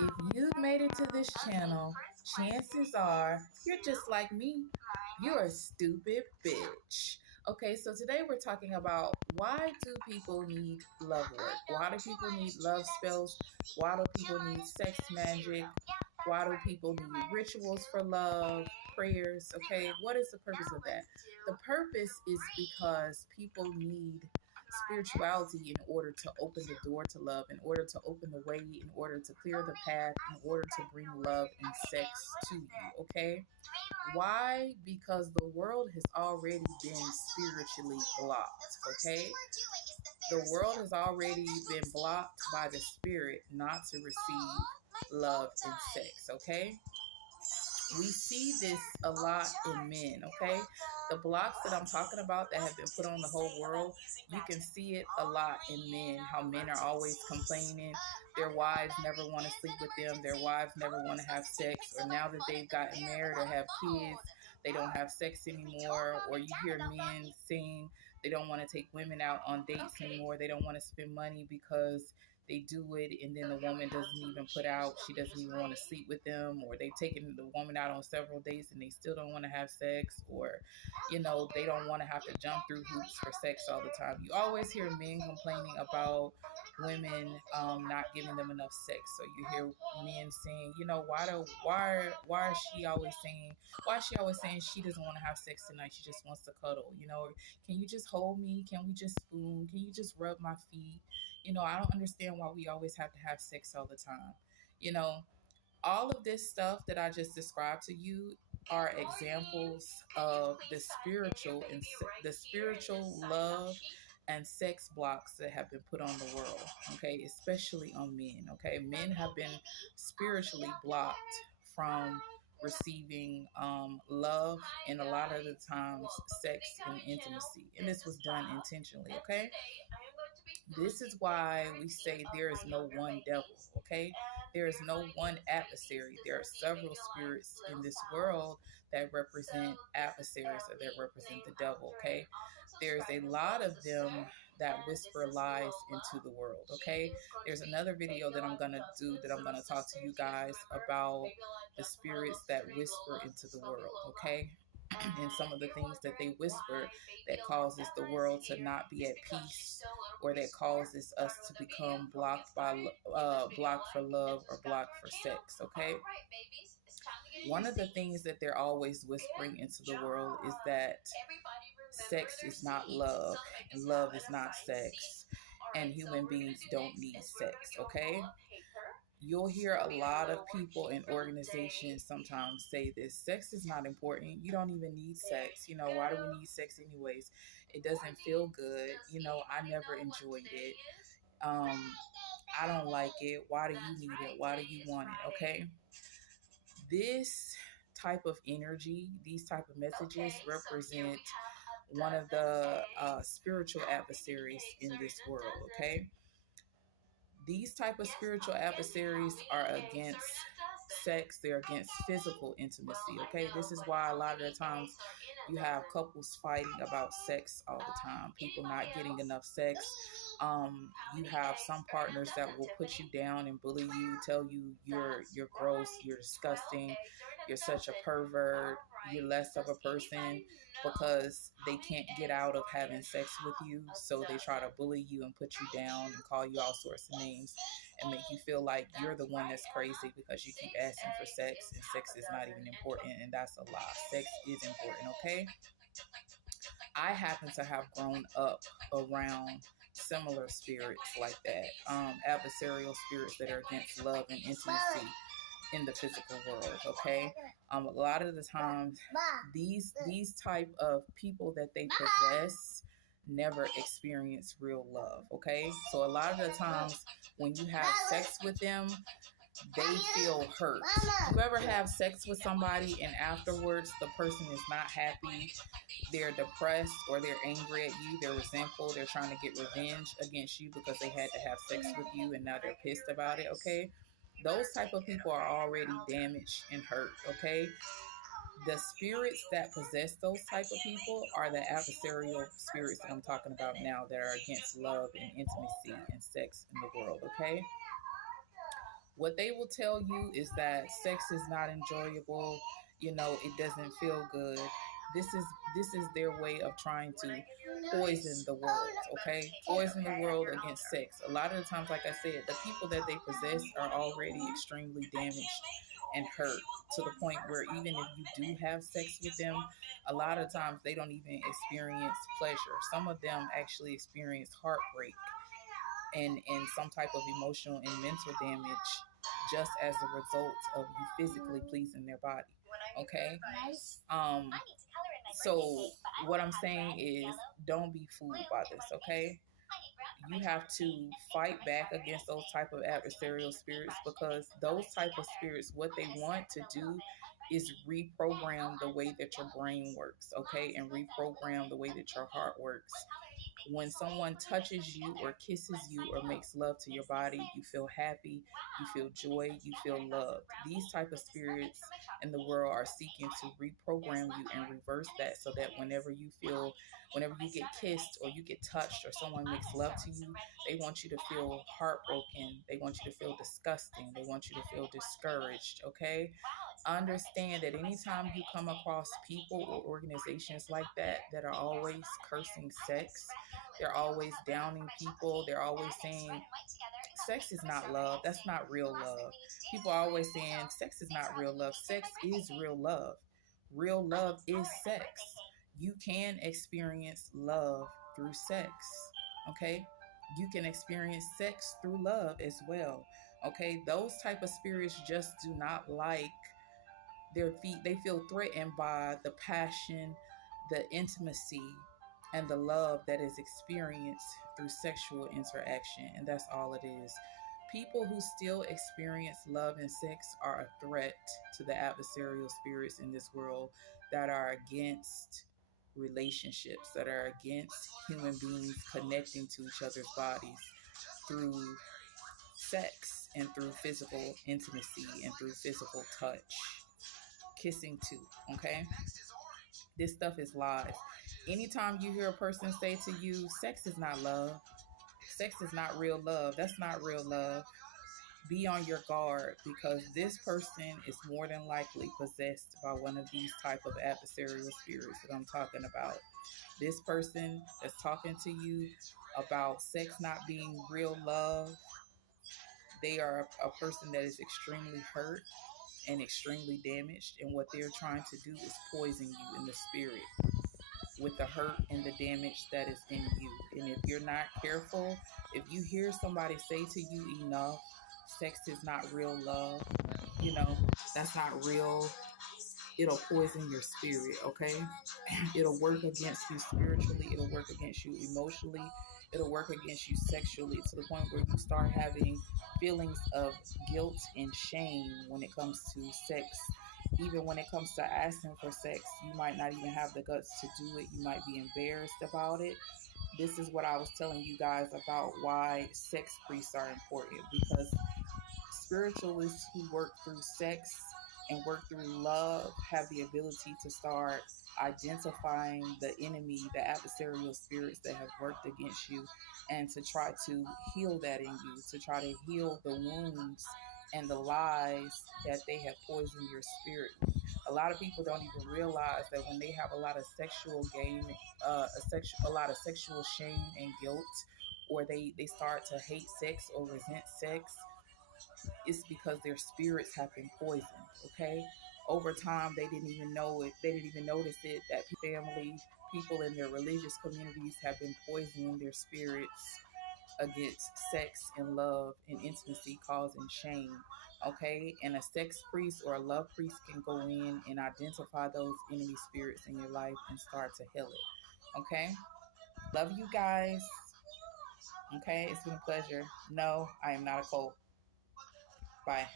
If you've made it to this channel, chances are you're just like me. You're a stupid bitch. Okay, so today we're talking about why do people need love work? Why do people need love spells? Why do people need sex magic? Why do people need rituals for love, prayers? Okay, what is the purpose of that? The purpose is because people need spirituality in order to open the door to love, in order to open the way, in order to clear the path, in order to bring love and sex to you. Okay, why? Because the world has already been spiritually blocked. Okay, the world has already been blocked by the spirit not to receive love and sex. Okay, we see this a lot in men. Okay, the blocks that I'm talking about that have been put on the whole world, you can see it a lot in men. How men are always complaining their wives never want to sleep with them, their wives never want to have sex, or now that they've gotten married or have kids, they don't have sex anymore. Or you hear men saying they don't want to take women out on dates anymore, they don't want to spend money because they do it and then the woman doesn't even put out, she doesn't even want to sleep with them, or they've taken the woman out on several dates and they still don't want to have sex, or they don't want to have to jump through hoops for sex all the time. You always hear men complaining about women not giving them enough sex. So you hear men saying, why is she always saying she doesn't want to have sex tonight, she just wants to cuddle, can you just hold me, can we just spoon, can you just rub my feet? I don't understand why we always have to have sex all the time. You know, all of this stuff that I just described to you are examples of the spiritual love and sex blocks that have been put on the world, okay, especially on men. Okay, men have been spiritually blocked from receiving love, and a lot of the times sex and intimacy, and this was done intentionally. Okay, this is why we say there is no one devil. Okay, there is no one adversary. There are several spirits in this world that represent adversaries, or that represent the devil. Okay, there's a lot of them that whisper lies into the world. Okay, there's another video that I'm gonna do, that I'm gonna talk to you guys about the spirits that whisper into the world. Okay, and some of the things that they whisper that causes the world to not be at peace, or that causes us to become blocked for love, or blocked for sex. Okay, one of the things that they're always whispering into the world is that sex is not love, and love is not sex, and human beings don't need sex. Okay, you'll hear a lot of people in organizations sometimes say this: sex is not important, you don't even need sex, why do we need sex anyways, it doesn't feel good, I never enjoyed it, I don't like it, why do you need it, why do you want it? Okay, this type of energy, these type of messages represent one of the spiritual adversaries in this world. Okay, these type of spiritual adversaries are against sex, they're against physical intimacy. Okay, this is why a lot of the times you have couples fighting about sex all the time, people not getting enough sex. You have some partners that will put you down and bully you, tell you you're gross, you're disgusting, you're such a pervert, you're less of a person, because they can't get out of having sex with you. So they try to bully you and put you down and call you all sorts of names and make you feel like you're the one that's crazy because you keep asking for sex, and sex is not even important, and that's a lie. Sex is important. Okay, I happen to have grown up around similar spirits like that, adversarial spirits that are against love and intimacy in the physical world. Okay, a lot of the times these type of people that they possess never experience real love. Okay, so a lot of the times when you have sex with them, they feel hurt. You ever have sex with somebody and afterwards the person is not happy, they're depressed, or they're angry at you, they're resentful, they're trying to get revenge against you because they had to have sex with you and now they're pissed about it? Okay, those type of people are already damaged and hurt. Okay, the spirits that possess those type of people are the adversarial spirits that I'm talking about now, that are against love and intimacy and sex in the world. Okay, What they will tell you is that sex is not enjoyable, it doesn't feel good. This is their way of trying to poison the world, okay? Poison the world against sex. A lot of the times, like I said, the people that they possess are already extremely damaged and hurt to the point where even if you do have sex with them, a lot of times they don't even experience pleasure. Some of them actually experience heartbreak and some type of emotional and mental damage just as a result of you physically pleasing their body. Okay. Um so what I'm saying is don't be fooled by this, okay? You have to fight back against those type of adversarial spirits, because those type of spirits, what they want to do is reprogram the way that your brain works, okay, and reprogram the way that your heart works. When someone touches you or kisses you or makes love to your body, you feel happy, you feel joy, you feel loved. These type of spirits in the world are seeking to reprogram you and reverse that, so that whenever you get kissed or you get touched or someone makes love to you, they want you to feel heartbroken. They want you to feel disgusting. They want you to feel discouraged, okay? Understand that anytime you come across people or organizations like that are always cursing sex, they're always downing people, they're always saying sex is not love, that's not real love. People are always saying sex is not real love. Sex is real love. Real love is sex. You can experience love through sex, okay? You can experience sex through love as well, okay? Those type of spirits just do not like their feet. They feel threatened by the passion, the intimacy, and the love that is experienced through sexual interaction. And that's all it is. People who still experience love and sex are a threat to the adversarial spirits in this world that are against relationships, that are against human beings connecting to each other's bodies through sex and through physical intimacy and through physical touch. Kissing too, okay? This stuff is lies. Anytime you hear a person say to you, sex is not love, sex is not real love, that's not real love, be on your guard, because this person is more than likely possessed by one of these type of adversarial spirits that I'm talking about. This person that's talking to you about sex not being real love, they are a person that is extremely hurt and extremely damaged, and what they're trying to do is poison you in the spirit with the hurt and the damage that is in you. And if you're not careful, if you hear somebody say to you enough, sex is not real love, that's not real, it'll poison your spirit, okay? It'll work against you spiritually, it'll work against you emotionally, it'll work against you sexually, to the point where you start having feelings of guilt and shame when it comes to sex. Even when it comes to asking for sex, you might not even have the guts to do it. You might be embarrassed about it. This is what I was telling you guys about why sex priests are important, because spiritualists who work through sex and work through love have the ability to start identifying the enemy, the adversarial spirits that have worked against you, and to try to heal that in you, to try to heal the wounds and the lies that they have poisoned your spirit with. A lot of people don't even realize that when they have a lot of sexual game, a lot of sexual shame and guilt, or they start to hate sex or resent sex, it's because their spirits have been poisoned, okay? Over time, they didn't even know it. They didn't even notice it, that families, people in their religious communities have been poisoning their spirits against sex and love and intimacy, causing shame, okay? And a sex priest or a love priest can go in and identify those enemy spirits in your life and start to heal it, okay? Love you guys. Okay, it's been a pleasure. No, I am not a cult. Bye.